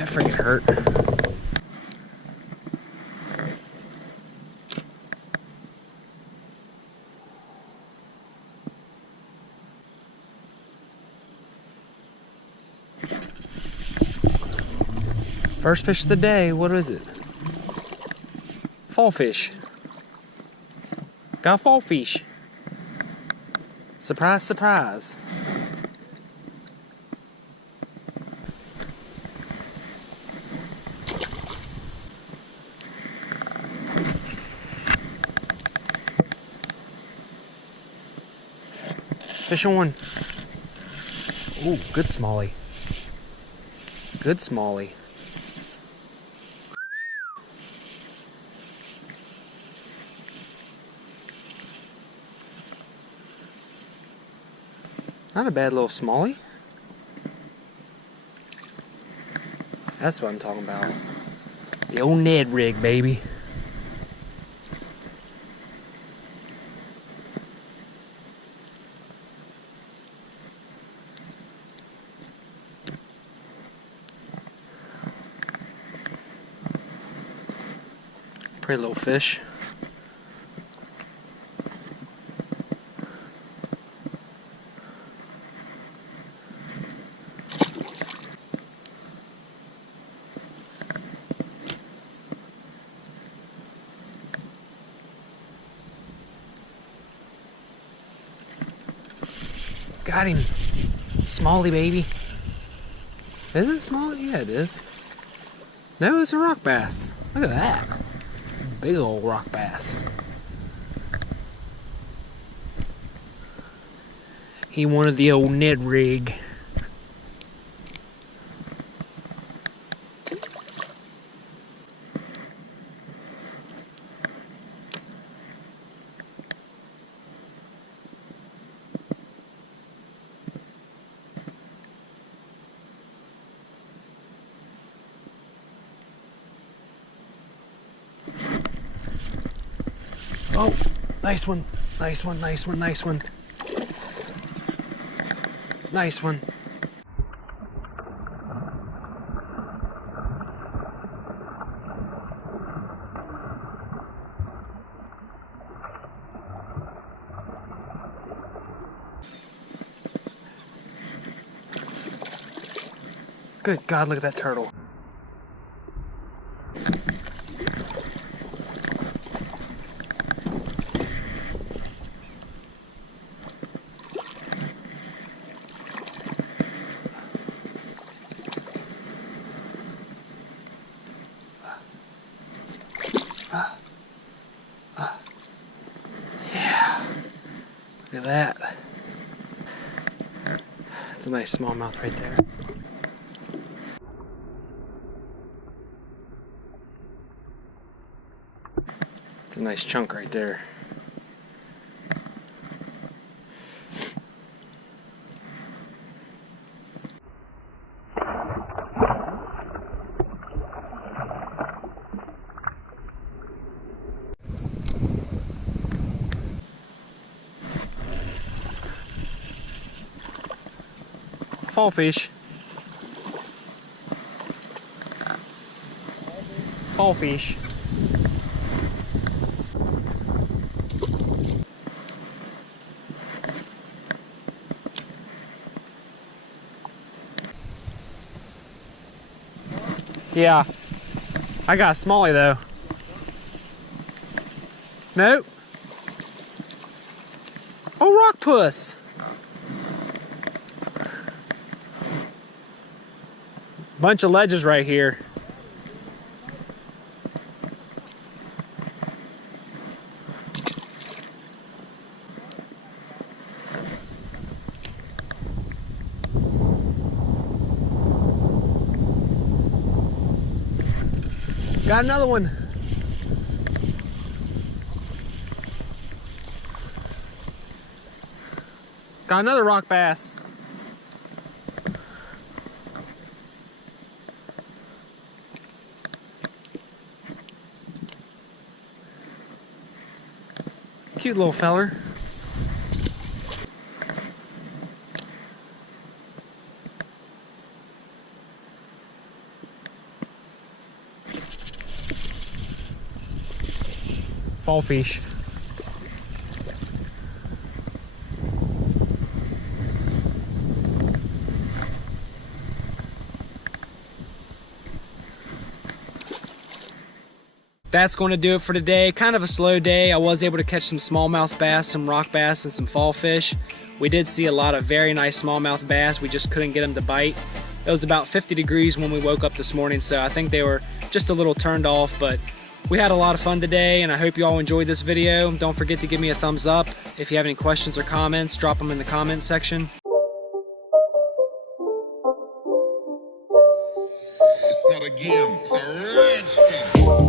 That freaking hurt. First fish of the day, what is it? Fall fish. Got a fall fish. Surprise, surprise. Fish on. Ooh, good smallie. Good smallie. Not a bad little smallie. That's what I'm talking about. The old Ned rig, baby. Pretty little fish. Got him. Smallie, baby. Is it smallie? Yeah, it is. No, it's a rock bass. Look at that. Big old rock bass. He wanted the old Ned rig. Oh, nice one, nice one, nice one, nice one. Nice one. Good God, look at that turtle. Yeah, look at that. It's a nice smallmouth right there. It's a nice chunk right there. Fall fish. Fall fish. Yeah. I got a smallie though. Nope. Oh, rock puss. Bunch of ledges right here. Got another one. Got another rock bass. Cute little feller. Fall fish. That's going to do it for today. Kind of a slow day. I was able to catch some smallmouth bass, some rock bass, and some fall fish. We did see a lot of very nice smallmouth bass. We just couldn't get them to bite. It was about 50 degrees when we woke up this morning, so I think they were just a little turned off, but we had a lot of fun today, and I hope you all enjoyed this video. Don't forget to give me a thumbs up. If you have any questions or comments, drop them in the comments section. It's not a game, it's a rich thing.